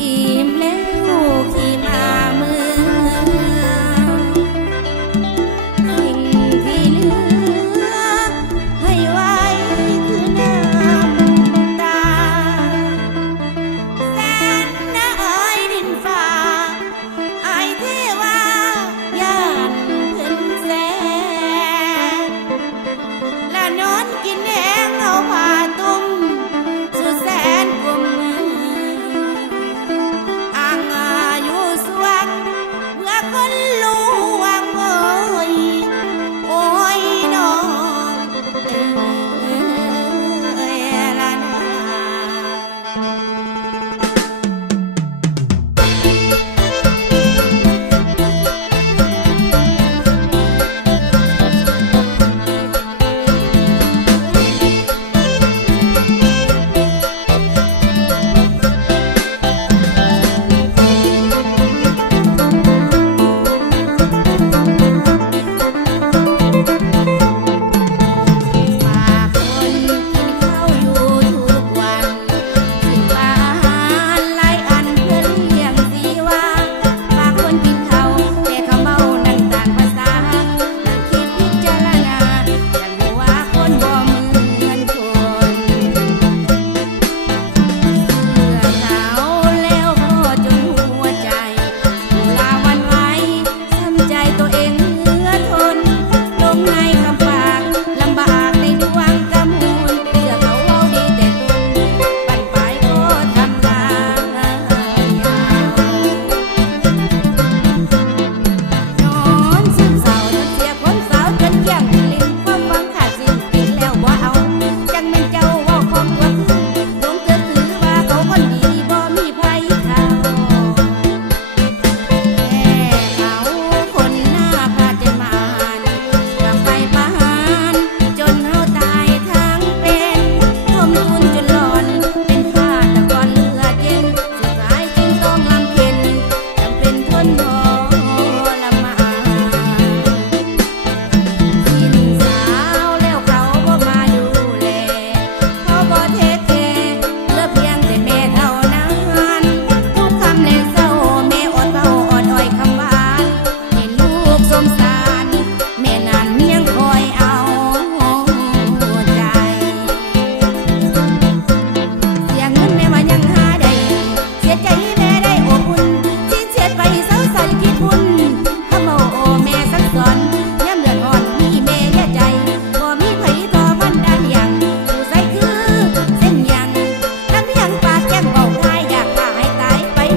อี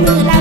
từ là